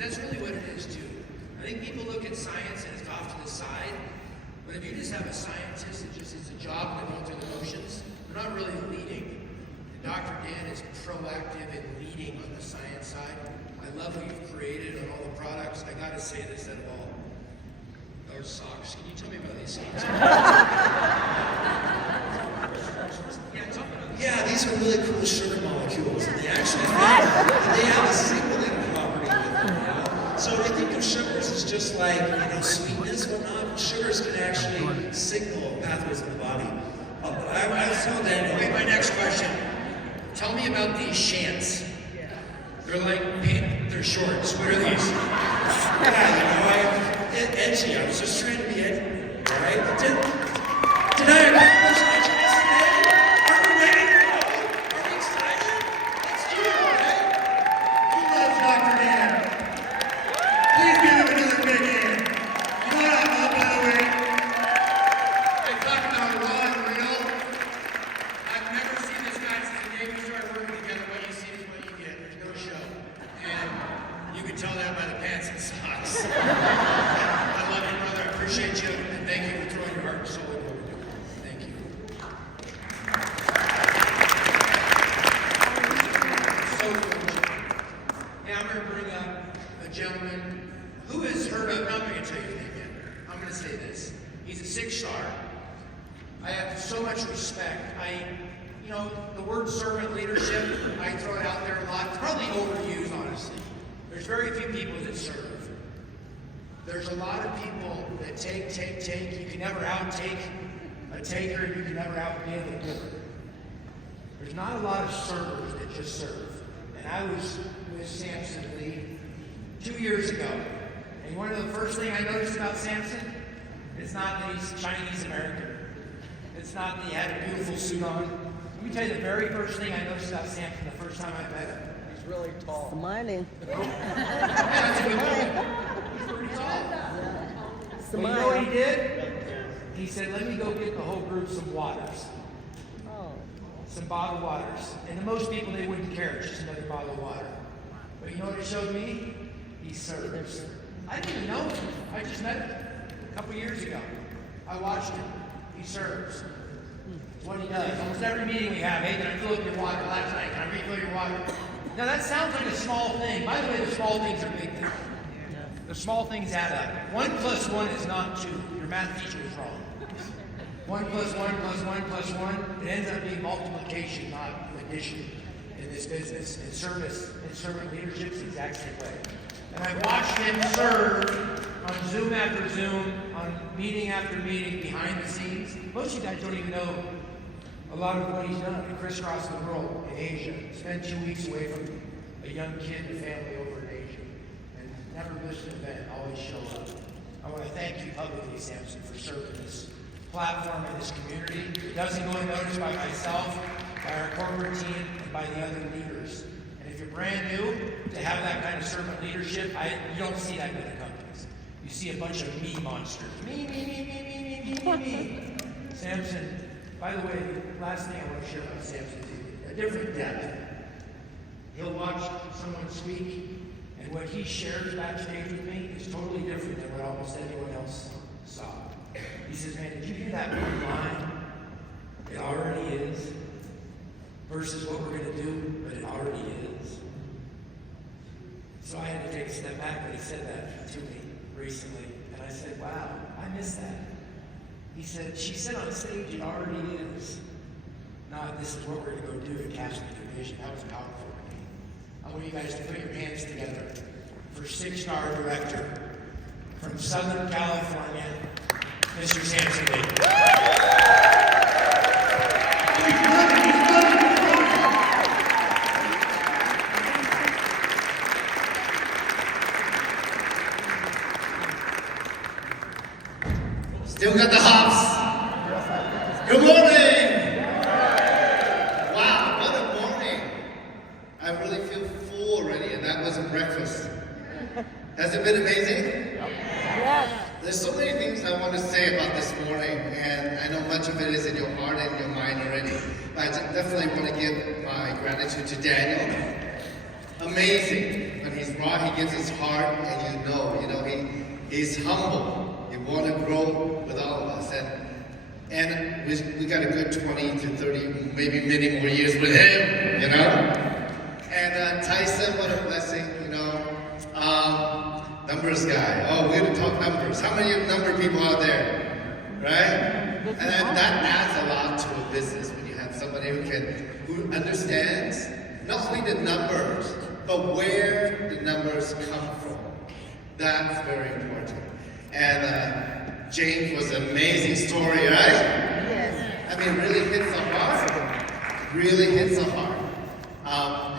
that's really what it is too. I think people look at science and it's off to the side, but if you just have a scientist that just is a job and they're going through the motions, they're not really leading. And Dr. Dan is proactive in leading on the science side. I love what you've created on all the products. I gotta say this out of all. Those socks. Can you tell me about these socks? Yeah, these are really cool sugar molecules, and they actually have a signaling property with them. You know? So if you think of sugars as just like sweetness, whatnot, sugars can actually signal pathways in the body. I was telling Daniel. Wait, my next question. Tell me about these shants. They're like pink. They're shorts. What are these? Yeah, edgy. I was just trying to be edgy, right? Did I accomplish my task today? Are we ready to go? Are we excited? Let's do it, right? Who loves Dr. Dan? Please give him another big hand. You know what I love, by the way? They talk about raw and real. I've never seen this guy since the day we started working together. What you see is what you get. There's no show. And you can tell that by the pants and socks. I love you, brother. I appreciate you, and thank you for throwing your heart and soul into what we're doing. Thank you. So cool. Now I'm going to bring up a gentleman who has heard of, I'm not going to tell you his name yet. I'm going to say this. He's a 6-star. I have so much respect. The word servant leadership, I throw it out there a lot. It's probably overused, honestly. There's very few people that serve. There's a lot of people that take. You can never outtake a taker, and you can never outgive a giver. There's not a lot of servers that just serve. And I was with Samson Lee 2 years ago. And one of the first things I noticed about Samson, it's not that he's Chinese American. It's not that he had a beautiful suit on. Let me tell you the very first thing I noticed about Samson the first time I met him. He's really tall. Smiling. That's a good point. He's pretty tall. Well, you know what he did? He said, let me go get the whole group some waters. Oh. Some bottled waters. And to most people, they wouldn't care. It's just another bottle of water. But you know what it showed me? He serves. I didn't even know him. I just met him a couple years ago. I watched him. He serves. It's what he does. Almost every meeting we have, hey, can I fill up your water? Last night, can I refill your water? Now that sounds like a small thing. By the way, the small things are big things. The small things add up. 1 + 1 is not 2. Your math teacher was wrong. 1 + 1 + 1 + 1. It ends up being multiplication, not addition. In this business, in service, in servant leadership, it's the exact same way. And I've watched him serve on Zoom after Zoom, on meeting after meeting, behind the scenes. Most of you guys don't even know a lot of what he's done. He crisscrossed the world in Asia. Spent 2 weeks away from a young kid and family over in Asia. And never missed an event, always show up. I want to thank you publicly, Samson, for serving this platform and this community. It doesn't go unnoticed by myself, by our corporate team, and by the other leaders. And if you're brand new, to have that kind of servant leadership, you don't see that in other companies. You see a bunch of me monsters. Me. Samson, by the way, the last thing I want to share about Samson is a different depth. He'll watch someone speak, and what he shares backstage with me is totally different than what almost anyone else saw. He says, man, did you hear that one line? It already is. Versus what we're going to do, but it already is. So I had to take a step back when he said that to me recently. And I said, wow, I missed that. He said, she said on stage, it already is. Not this is what we're going to go do to cast the division. That was powerful to me. I want you guys to put your hands together for 6-star director from Southern California, Mr. Samson Lee. Still got the hops. Good morning. Wow, what a morning. I really feel full already, and that wasn't breakfast. Has it been amazing? Yes. There's so many things I want to say about this morning, and I know much of it is in your heart and your mind already. But I definitely want to give my gratitude to Daniel. Amazing when he's raw, he gives his heart, and he's humble. He want to grow with all of us, and we got a good 20 to 30, maybe many more years with him, And Tyson, what a blessing, numbers guy. Oh, we're gonna talk numbers. How many number people out there, right? And that adds a lot to a business when you have somebody who understands not only the numbers, but where the numbers come from. That's very important. And James was an amazing story, right? Yes. I mean, it really hits the heart. Really hits the heart.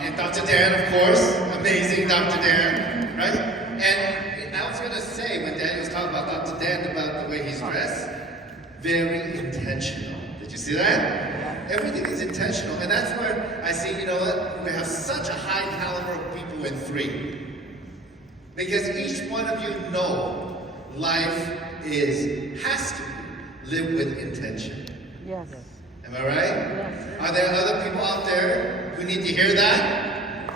And Dr. Dan, of course, amazing Dr. Dan, right? And I was going to say, when Daniel was talking about Dr. Dan, about the way he's dressed, very intentional. Did you see that? Everything is intentional. And that's where I see, we have such a high caliber of people in 3. Because each one of you know life has to live with intention. Yes. Am I right? Yes. Are there other people out there who need to hear that?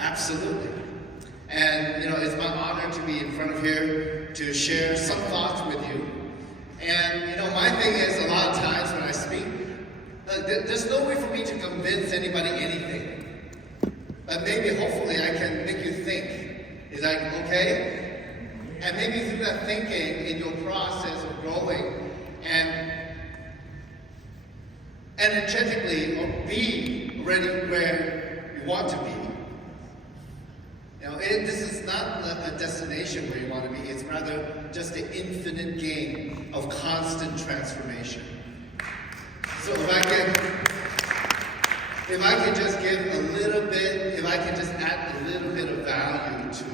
Absolutely. And it's my honor to be in front of here to share some thoughts with you. And my thing is, a lot of times when I speak, there's no way for me to convince anybody anything. But maybe, hopefully, I can make you think. It's like, okay? And maybe through that thinking, in your process of growing and energetically, or be ready where you want to be. This is not a destination where you want to be. It's rather just an infinite game of constant transformation. So if I can just give a little bit, if I can just add a little bit of value to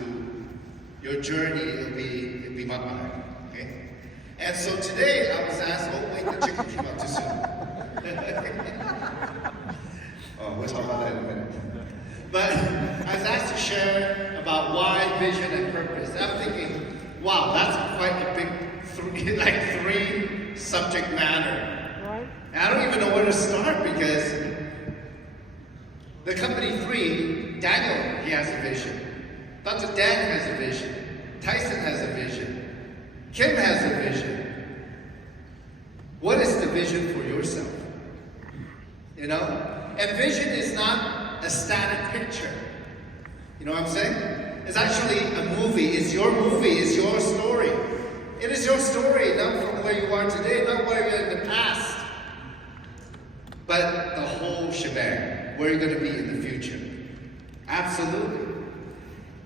your journey, it'll be my honor. Okay? And so today I was asked, oh wait, the chicken came out too soon. Oh, we'll talk about that in a minute. But I was asked to share about why, vision, and purpose. And I'm thinking, wow, that's quite a big 3 subject matter. Right. And I don't even know where to start because the company 3, Daniel, he has a vision. Dr. Dan has a vision. Tyson has a vision. Kim has a vision. What is the vision for yourself? And vision is not a static picture. You know what I'm saying? It's actually a movie. It's your movie. It's your story. It is your story, not from where you are today, not where you're in the past, but the whole shebang, where you're going to be in the future. Absolutely.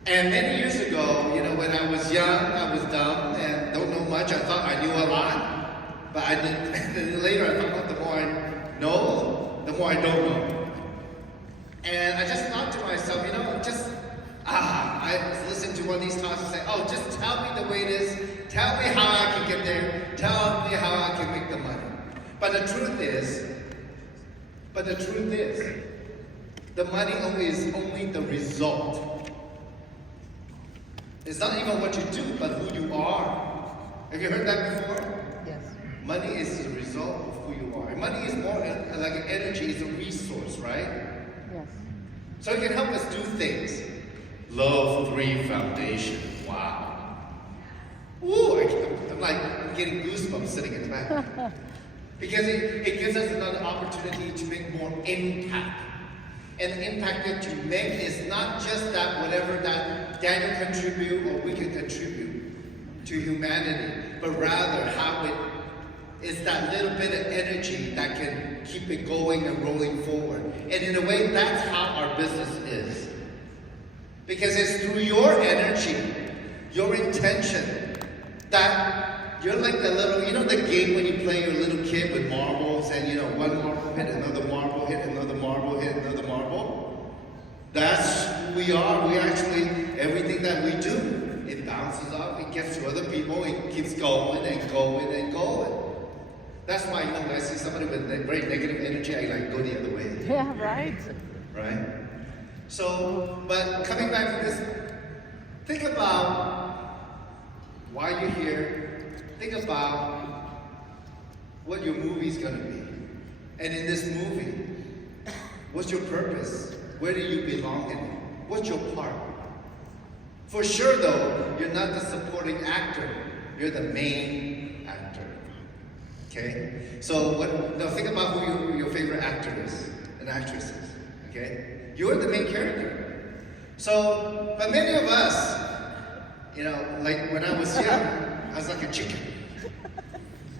And many years ago, when I was young, I was dumb and don't know much. I thought I knew a lot, but I didn't. And then later I found out the more I know, the more I don't know. And I just thought to myself, I listened to one of these talks and say, oh, just tell me the way it is. Tell me how I can get there. Tell me how I can make the money. But the truth is, the money is only the result. It's not even what you do, but who you are. Have you heard that before? Yes. Money is the result of who you are. And money is more like an energy, it's a resource, right? Yes. So it can help us do things. Love 3 Foundation. Wow. Ooh, I'm getting goosebumps sitting in the back. Because it gives us another opportunity to make more impact. And the impact that you make is not just that whatever that Daniel contribute or we can contribute to humanity, but rather how it is that little bit of energy that can keep it going and rolling forward. And in a way, that's how our business is. Because it's through your energy, your intention, that you're like the little, the game when you play your little kid with marbles and one marble hit another marble, hit another marble, hit another marble. That's who we are. We actually, everything that we do, it bounces off, it gets to other people, it keeps going and going and going. That's why when I see somebody with very negative energy, I go the other way. Yeah, right. Right? So, but coming back to this, think about why you're here. Think about what your movie's gonna be. And in this movie, what's your purpose? Where do you belong in it? What's your part? For sure, though, you're not the supporting actor. You're the main actor. Okay? So now think about who your favorite actor is and actress is. Okay? You're the main character. So, but many of us, like when I was young, I was like a chicken.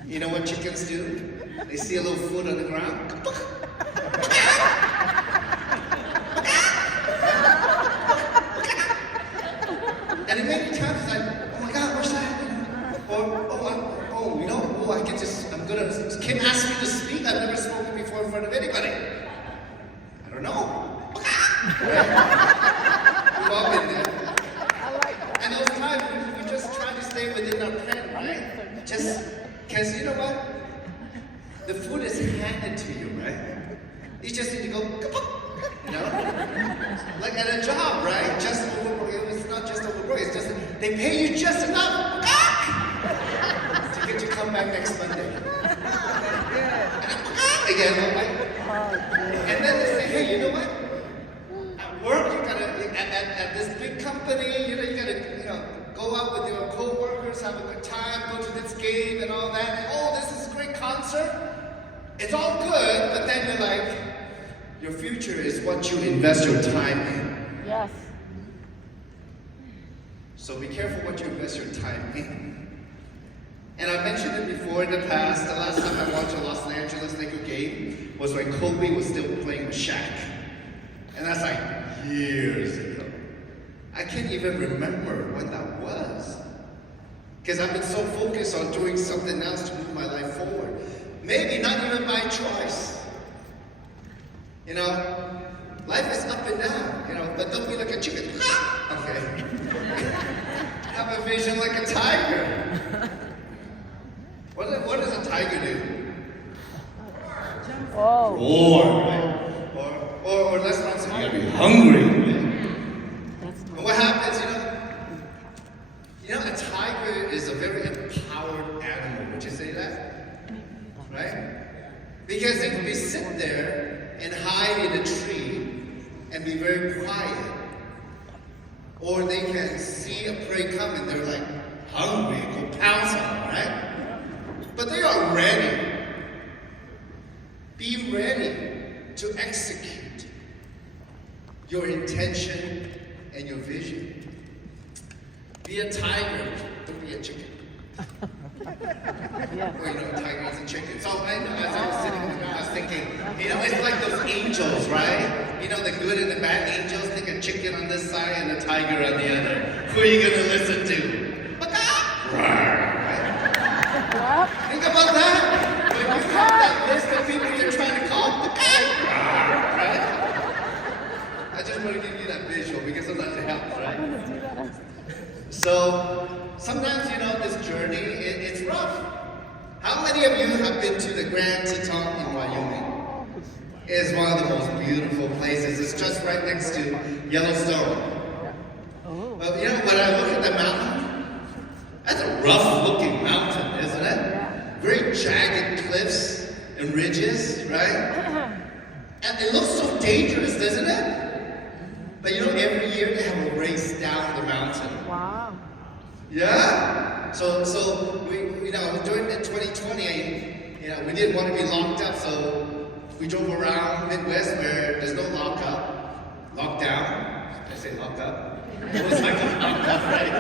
You know what chickens do? They see a little food on the ground. And it made me times like, oh my God, where's that? Or, Kim asked me to speak. I've never spoken before in front of anybody. I don't know. We've all been there. And those times, we just try to stay within our pen, right? Just, because you know what? The food is handed to you, right? You just need to go, you know? Like at a job, right? Just overwork. It's not just overwork. It's just, they pay you just enough to get you to come back next Monday. Again, and then they say, hey, you know what? At work, you gotta, at this big company, you gotta, go out with your co-workers, have a good time, go to this game and all that. Oh, this is a great concert. It's all good, but then you're like, your future is what you invest your time in. Yes. So be careful what you invest your time in. And I mentioned it before in the past. The last time I watched a Los Angeles Lakers game was when Kobe was still playing with Shaq. And that's like years ago. I can't even remember when that was. Because I've been so focused on doing something else to move my life forward. Maybe not even by choice. Life is up and down, but don't be like a chicken. Okay. Have a vision like a tiger. What does a tiger do? Oh. Roar, right? Or let's not say you gotta be hungry. And what happens, a tiger is a very empowered animal. Would you say that? Right? Because they can be sit there and hide in a tree and be very quiet. Or they can see a prey coming, they're like hungry, go pounce on it, right? But they are ready. Be ready to execute your intention and your vision. Be a tiger, don't be a chicken. Yeah. Or a tiger is a chicken. So as I was sitting there, I was thinking, it's like those angels, right? The good and the bad angels, think a chicken on this side and a tiger on the other. Who are you gonna listen to? Yep. Think about that. When you have that list of people you're trying to call, right? I just want to give you that visual because sometimes it helps, right? So sometimes, this journey, it's rough. How many of you have been to the Grand Teton in Wyoming? It's one of the most beautiful places. It's just right next to Yellowstone. Oh. But when I look at the mountain, that's a rough looking mountain, isn't it? Yeah. Very jagged cliffs and ridges, right? And it looks so dangerous, doesn't it? But every year they have a race down the mountain. Wow. Yeah? So we during the 2020, we didn't want to be locked up, so we drove around Midwest where there's no lockdown. I say locked up? It was like a lockdown, right?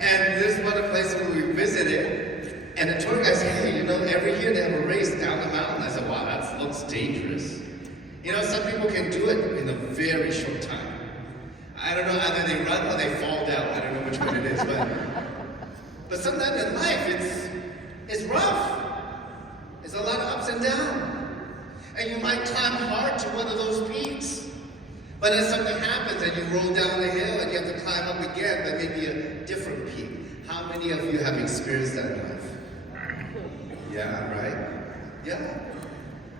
And this is one of the places where we visited, and the tour guide said, hey, every year they have a race down the mountain. I said, wow, that looks dangerous. Some people can do it in a very short time. I don't know, either they run or they fall down. I don't know which one it is, but sometimes in life, it's rough. It's a lot of ups and downs. And you might climb hard to one of those peaks. But then something happens and you roll down the hill and you have to climb up again, but maybe a different peak. How many of you have experienced that in life? Yeah, right? Yeah.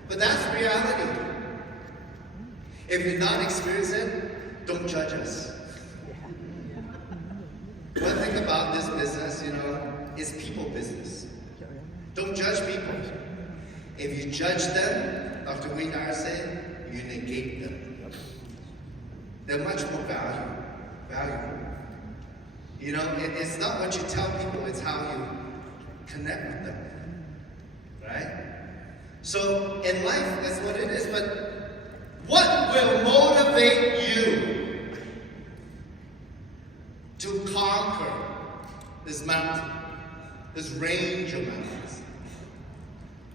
But that's reality. If you're not experiencing it, don't judge us. One thing about this business, is people business. Don't judge people. If you judge them, Dr. Wayne Dyer said, you negate them. They're much more valuable. You know, it's not what you tell people, it's how you connect with them. Right? So in life, that's what it is. But what will motivate you to conquer this mountain, this range of mountains?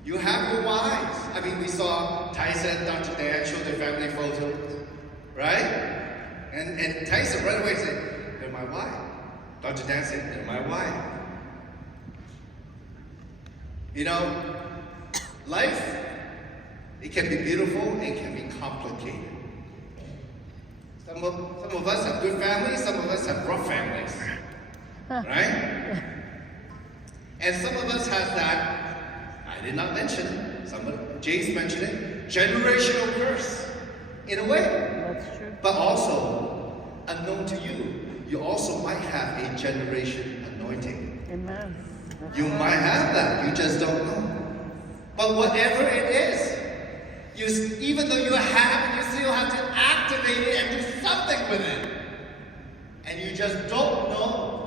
You have your whys. I mean, we saw Tyson and Dr. Dan show their family photos, right? And Tyson right away said, they're my why. Dr. Dan said, they're my why. You know, life, it can be beautiful, it can be complicated. Some of us have good families, some of us have rough families, right? And some of us have that, I did not mention it, Jace mentioned it, generational curse, in a way. That's true. But also, unknown to you, you also might have a generation anointing. Amen. That's You right. might have that, you just don't know. But whatever it is, even though you have it, you still have to activate it and do something with it. And you just don't know.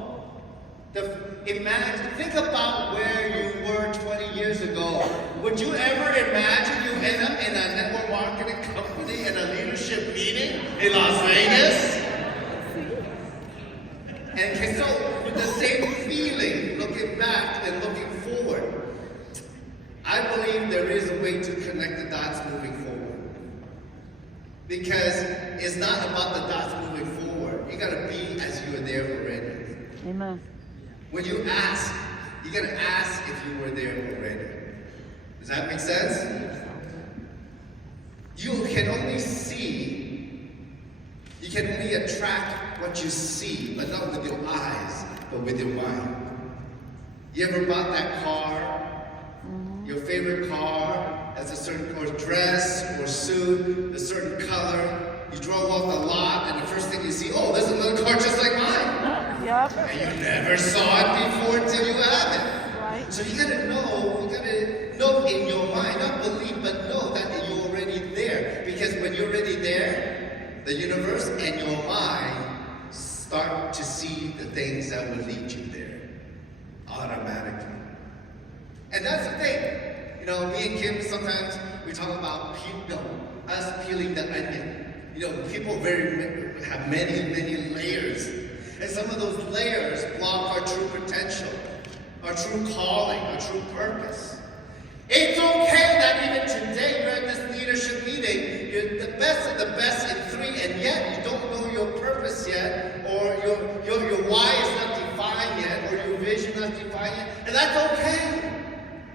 Think about where you were 20 years ago. Would you ever imagine you end up in a network marketing company in a leadership meeting in Las Vegas? And so, with the same feeling, looking back and looking forward, I believe there is a way to connect the dots moving forward. Because it's not about the dots moving forward. You gotta be as you were there already. Amen. When you ask, you gotta ask if you were there already. Does that make sense? You can only see, you can only attract what you see, but not with your eyes, but with your mind. You ever bought that car? Your favorite car has a certain or dress or suit, a certain color. You drove off the lot, and the first thing you see, oh, there's another car just like mine. Yep. And you never saw it before until you have it. Right. So you gotta know in your mind, not believe, but know that you're already there. Because when you're already there, the universe and your mind start to see the things that will lead you there automatically. And that's the thing. You know, me and Kim, sometimes we talk about us peeling the onion. You know, people have many layers. And some of those layers block our true potential, our true calling, our true purpose. It's okay that even today you're at this leadership meeting, you're the best of the best in 3, and yet you don't know your purpose yet, or your why is not defined yet, or your vision is not defined yet, and that's okay.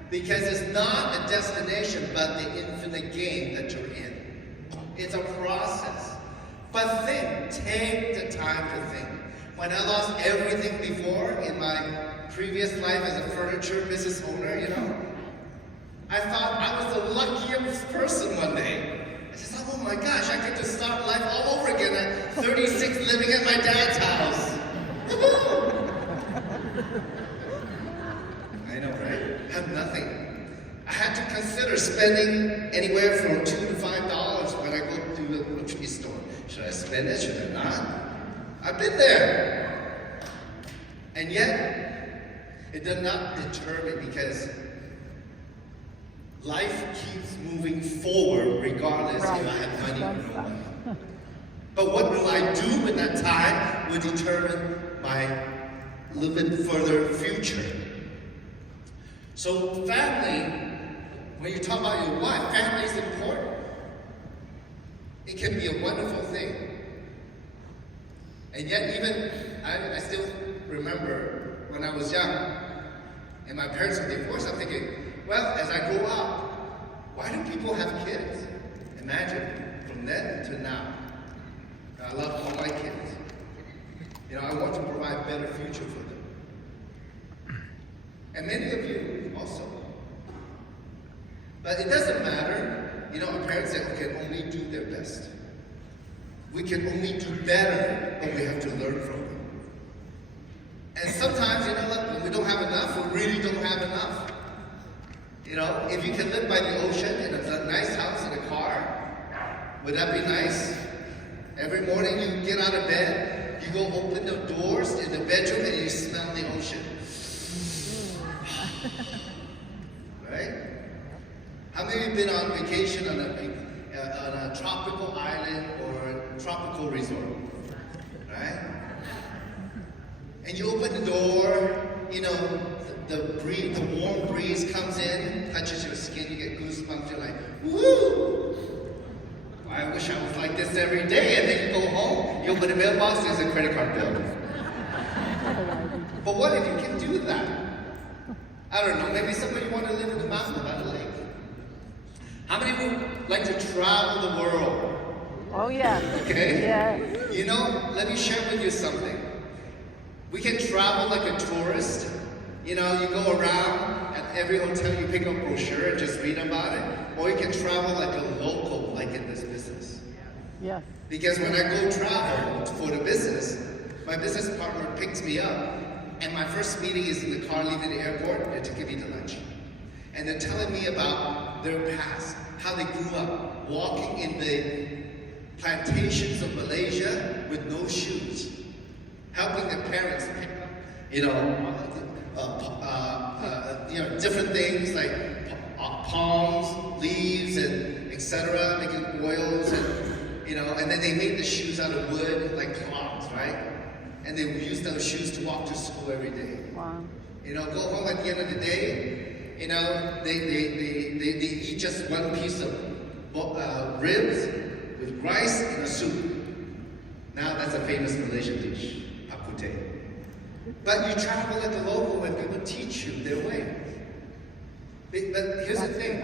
Because it's not a destination, but the infinite game that you're in. It's a process. But take the time to think. When I lost everything before in my previous life as a furniture business owner, you know, I thought I was the luckiest person one day. I just thought, oh my gosh, I get to start life all over again at 36 living at my dad's house. I know, right? I have nothing. I had to consider spending anywhere from $2 to $5 when I go to the grocery store. Should I spend it? Should I not? I've been there. And yet, it did not deter me because life keeps moving forward regardless if I have money or no money. But what will I do with that time will determine my little bit further future. So family, when you talk about your why, family is important. It can be a wonderful thing. And yet even, I still remember when I was young, and my parents were divorced, I'm thinking, well, as I grow up, why do people have kids? Imagine, from then to now. I love all my kids. You know, I want to provide a better future for them. And many of you also. But it doesn't matter. You know, our parents say, we can only do their best. We can only do better, but we have to learn from them. And sometimes, you know, look, when we don't have enough, we really don't have enough. You know, if you can live by the ocean in a nice house and a car, would that be nice? Every morning you get out of bed, you you go open the doors in the bedroom and you smell the ocean. Right? How many of you been on vacation on a tropical island or a tropical resort? Right? And you open the door, you know, the warm breeze comes in, touches your skin, you get goosebumps, you're like, woo! I wish I was like this every day. And then you go home, you open the mailbox, there's a credit card bill. But what if you can do that? I don't know, maybe somebody want to live in the mountain by the lake. How many would like to travel the world? Oh, yeah. Okay? Yeah. You know, let me share with you something. We can travel like a tourist. You know, you go around at every hotel, you pick up a brochure and just read about it. Or you can travel like a local, like in this business. Yes. Because when I go travel for the business, my business partner picks me up, and my first meeting is in the car leaving the airport, and to give me the lunch. And they're telling me about their past, how they grew up walking in the plantations of Malaysia with no shoes, helping their parents pick up, you know, different things like palms, leaves, and etc., making oils, and you know, and then they made the shoes out of wood, like clogs, right? And they use those shoes to walk to school every day. Wow. You know, go home at the end of the day, you know, they eat just one piece of ribs with rice in a soup. Now that's a famous Malaysian dish, Pak Kuteh. But you travel like a local and people teach you their way. But here's the thing,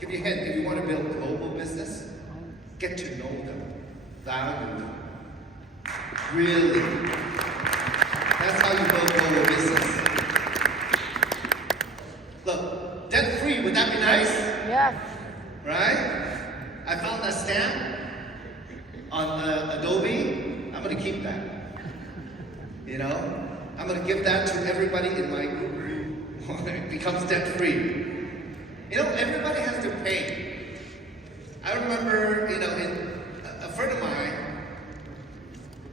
give your hand, if you want to build a global business, get to know them, value them. Really. That's how you build global business. Look, debt free, would that be nice? Yes. Right? I found that stamp on the Adobe. I'm going to keep that. You know? I'm going to give that to everybody in my group who becomes debt free. You know, everybody has to pay. I remember, you know, a friend of mine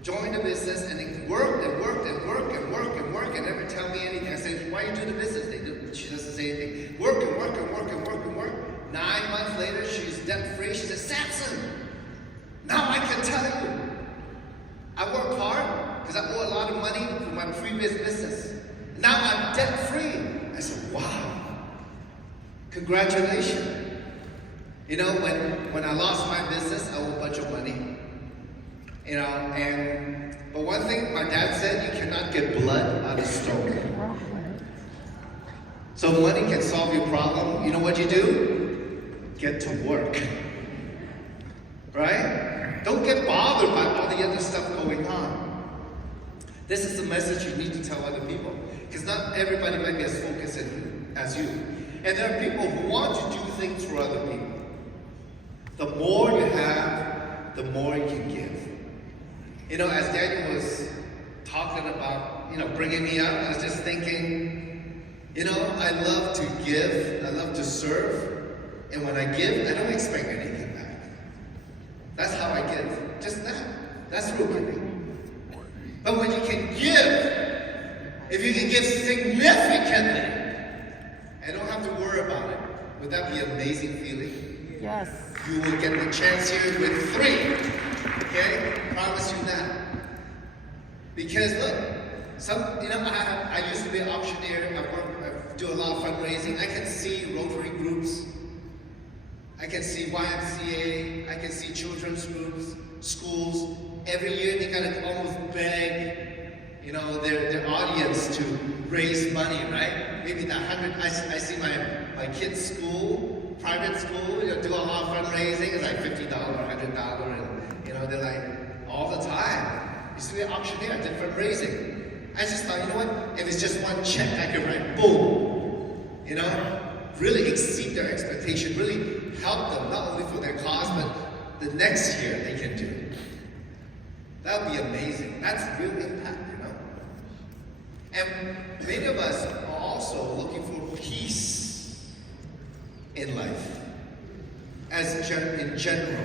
joined a business and they worked and worked and worked and worked and worked and never tell me anything. I said, why you do the business? She doesn't say anything. Work and work and work and work and work. 9 months later, she's debt free. She said, Samson, now I can tell you. I worked hard because I owe a lot of money for my previous business. Now I'm debt free. I said, wow. Congratulations. You know, when I lost my business, I owe a bunch of money. You know, but one thing my dad said, you cannot get blood out of stone. So money can solve your problem. You know what you do? Get to work. Right? Don't get bothered by all the other stuff going on. This is the message you need to tell other people. Because not everybody might be as focused as you. And there are people who want to do things for other people. The more you have, the more you can give. You know, as Daniel was talking about, you know, bringing me up, I was just thinking, you know, I love to give, I love to serve, and when I give, I don't expect anything back. That's how I give, just that. That's real giving. But when you can give, if you can give significantly, and don't have to worry about it, would that be an amazing feeling? Yes. You will get the chance here with 3. Okay? Promise you that. Because look, you know, I used to be an auctioneer. I do a lot of fundraising. I can see Rotary groups. I can see YMCA. I can see children's groups, schools. Every year they gotta almost beg, you know, their audience to raise money, right? Maybe that 100. I see my kids' school, private school, you know, do a lot of fundraising. It's like $50, $100, and you know, they're like all the time. Used to be an auctioneer, I did fundraising. I just thought, you know what? If it's just one check, I can write, boom. You know, really exceed their expectation, really help them not only for their cause, but the next year they can do it. That would be amazing. That's real impact, you know. And many of us are also looking for peace in life, in general.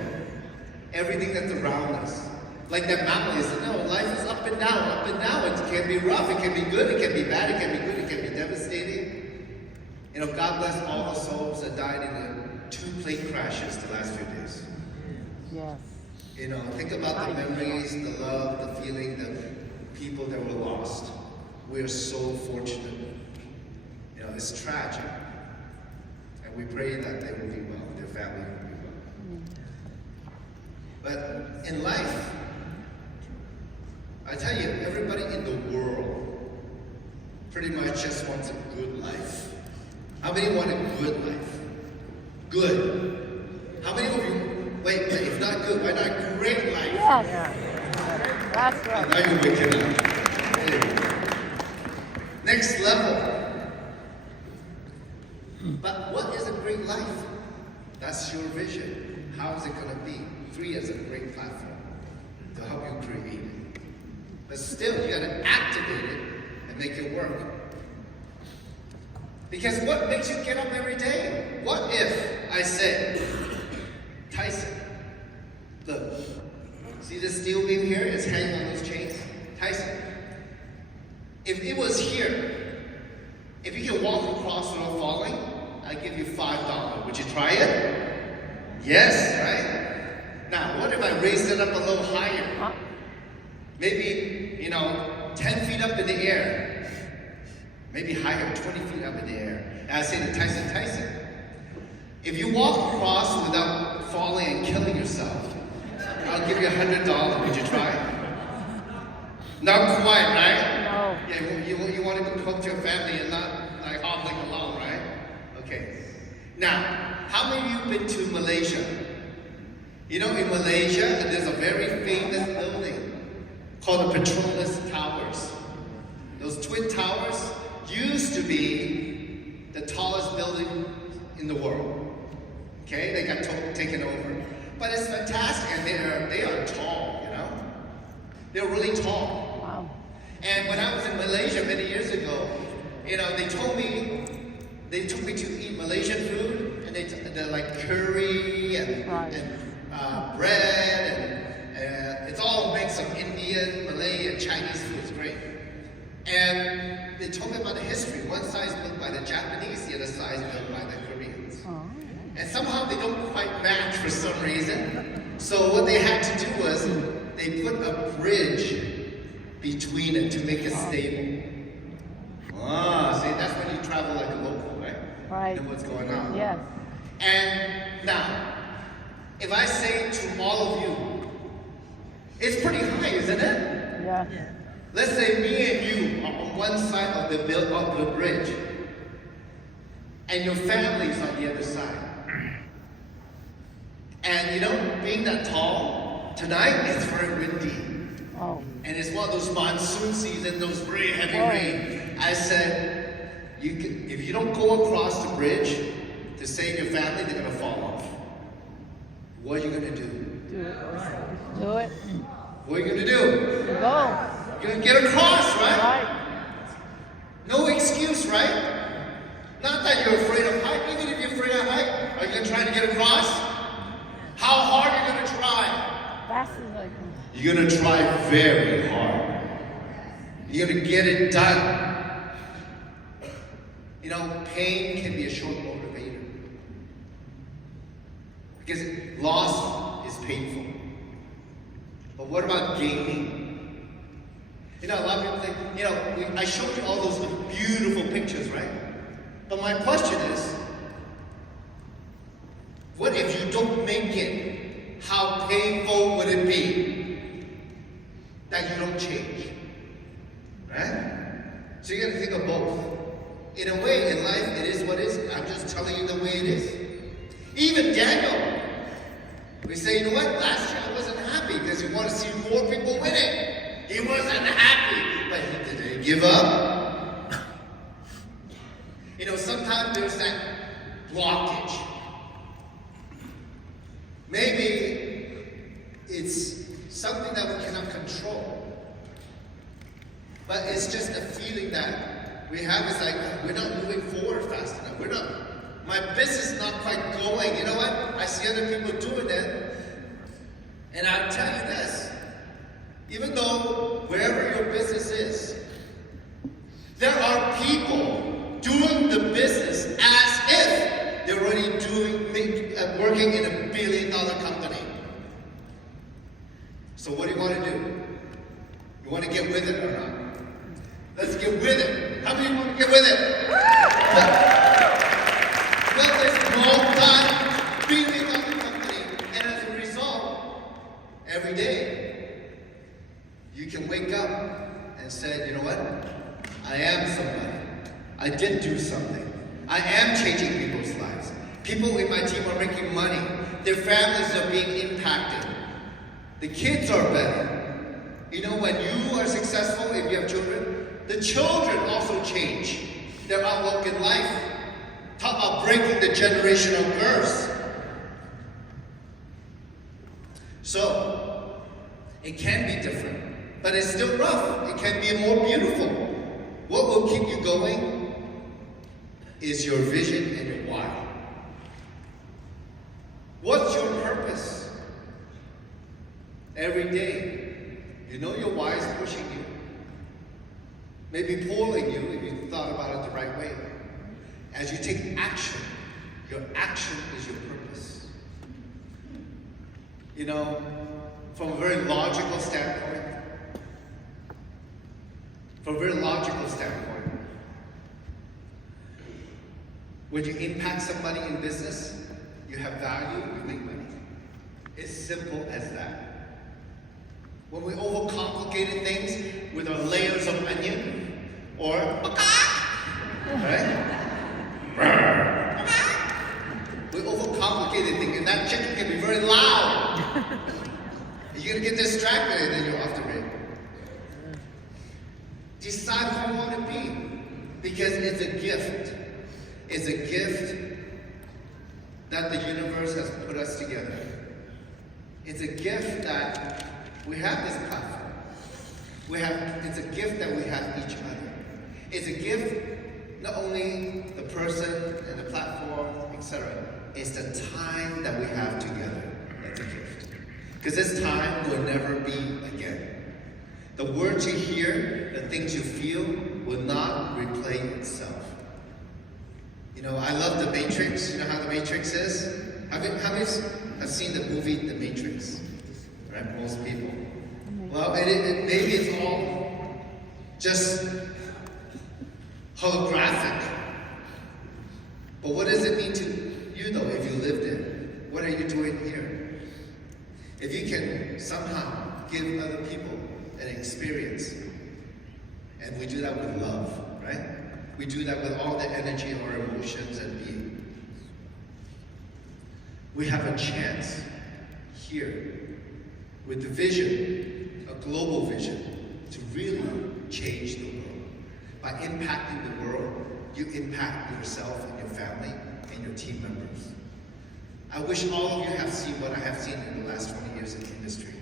Everything that's around us. Like that mountain is, no, life is up and down, up and down. It can be rough, it can be good, it can be bad, it can be good, it can be devastating. You know, God bless all the souls that died in the 2 plane crashes the last few days. Yes. You know, think about the memories, the love, the feeling, the people that were lost. We are so fortunate. You know, it's tragic. And we pray that they will be well, their family will be well. But in life, I tell you, everybody in the world pretty much just wants a good life. How many want a good life? Good. How many of you, wait, if not good, why not great life? Yes. That's right. Now you're waking up. Hey. Next level. But what is a great life? That's your vision. How is it going to be? Free as a great platform to help you create it. But still, you got to activate it and make it work. Because what makes you get up every day? What if I said, Tyson, look, see this steel beam here? It's hanging on those chains. Tyson, if it was here, if you can walk across without falling, I give you $5. Would you try it? Yes, right? Now, what if I raised it up a little higher? Maybe, 10 feet up in the air. Maybe higher, 20 feet up in the air. And I say to Tyson, if you walk across without falling and killing yourself, I'll give you $100. Would you try? Not quite, right? No. Yeah, you want to go home to your family and not like hobbling along, right? Okay. Now, how many of you been to Malaysia? You know, in Malaysia, there's a very famous building called the Petronas Towers. Those twin towers used to be the tallest building in the world. Okay, they got taken over. But it's fantastic, and they are tall, you know? They're really tall. Wow. And when I was in Malaysia many years ago, they took me to eat Malaysian food, and they're like curry and bread, and it's all mix of Indian, Malay, and Chinese food. It's great. And they told me about the history. One side is built by the Japanese, the other side is built by the Koreans. Oh. And somehow they don't quite match for some reason. So what they had to do was they put a bridge between it to make it stable. See, that's when you travel like a local, right? Right. You know what's going on. Yes. And now, if I say to all of you, it's pretty high, isn't it? Yeah. Let's say me and you are on one side of the bridge, and your family's on the other side. And being that tall, tonight it's very windy. Oh. And it's one of those monsoon season, those very heavy rain. I said, if you don't go across the bridge to save your family, they're gonna fall off. What are you gonna do? Do it. Do it. What are you gonna do? Go. You're gonna get across, right? Right. No excuse, right? Not that you're afraid of height. Even if you're afraid of height, are you gonna try to get across? How hard are you gonna try? Fast as I can. You're gonna try very hard. You're gonna get it done. Pain can be a short motivator. Because loss is painful. But what about gaining? A lot of people think, I showed you all those beautiful pictures, right? But my question is, what if you don't make it? How painful would it be that you don't change? Right? So you gotta think of both. In a way, in life, it is what it is. I'm just telling you the way it is. Even Daniel, we say, you know what? Last year I wasn't happy because he wanted to see more people winning. He wasn't happy, but he didn't give up. Sometimes there's that blockage. Maybe it's something that we cannot control. But it's just a feeling that we have. It's like we're not moving forward fast enough. My business is not quite going. You know what? I see other people doing it. And I'll tell you this. Even though wherever your business is, there are people doing the business as if they're already working in $1 billion company. So what do you want to do? You want to get with it or not? Let's get with it. How many want to get with it? Well, this multi-billion dollar company, and as a result, every day, you can wake up and say, you know what? I am somebody. I did do something. I am changing people's lives. People in my team are making money. Their families are being impacted. The kids are better. You know, when you are successful, if you have children, the children also change their outlook in life. Talk about breaking the generational curse. So, it can be different, but it's still rough. It can be more beautiful. What will keep you going is your vision and your why. What's your purpose? Every day, you know your why is pushing you. Maybe pulling you if you thought about it the right way. As you take action, your action is your purpose. You know, from a very logical standpoint, when you impact somebody in business, you have value, you make money. It's simple as that. When we overcomplicate things with our layers of onion, or right? We overcomplicate things, and that chicken can be very loud. You're gonna get distracted, and then you're off the rail. Decide who you want to be, because it's a gift. It's a gift that the universe has put us together. It's a gift that we have this platform. It's a gift that we have each other. It's a gift, not only the person and the platform, etc. It's the time that we have together. That's a gift. Because this time will never be again. The words you hear, the things you feel, will not replay itself. You know, I love The Matrix. You know how The Matrix is? How many have seen the movie The Matrix? Right? Most people. Well, maybe it's all just holographic. But what does it mean to you, though, if you lived it? What are you doing here? If you can somehow give other people an experience, and we do that with love, right? We do that with all the energy of our emotions and being. We have a chance here with the vision, a global vision, to really change the world. By impacting the world, you impact yourself and your family and your team members. I wish all of you have seen what I have seen in the last 20 years in the industry.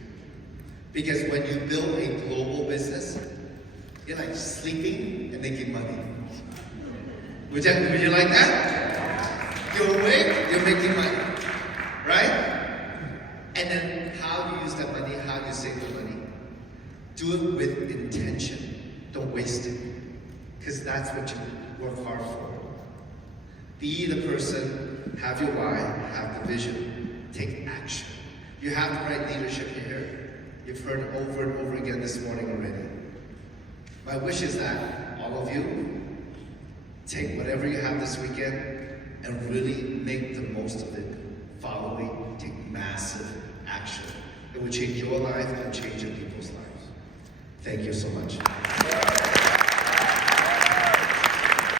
Because when you build a global business, you're like sleeping and making money. Would you like that? You're awake, you're making money. Right? And then how you use that money, how you save the money. Do it with intention. Don't waste it. Because that's what you work hard for. Be the person, have your why, have the vision, take action. You have the right leadership here. You've heard it over and over again this morning already. My wish is that all of you take whatever you have this weekend and really make the most of it. Follow me, take massive action. It will change your life and change your people's lives. Thank you so much.